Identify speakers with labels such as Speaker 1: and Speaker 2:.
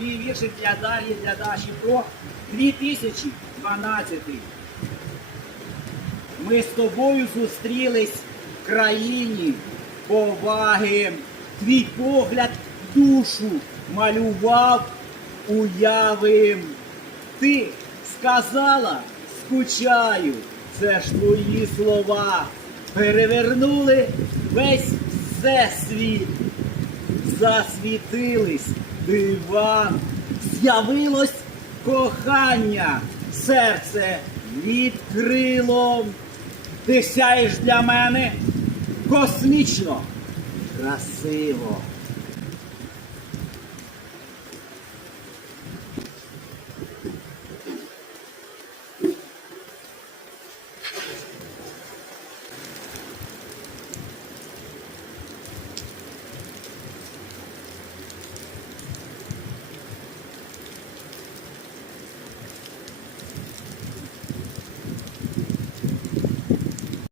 Speaker 1: Твій віршик для Дар'ї, для Даші про 2012. Ми з тобою зустрілись в країні поваги. Твій погляд душу малював уяви. Ти сказала, скучаю, це ж твої слова. Перевернули весь всесвіт засвітились. Диван, з'явилось кохання, серце відкрило. Ти сяєш для мене? Космічно, красиво.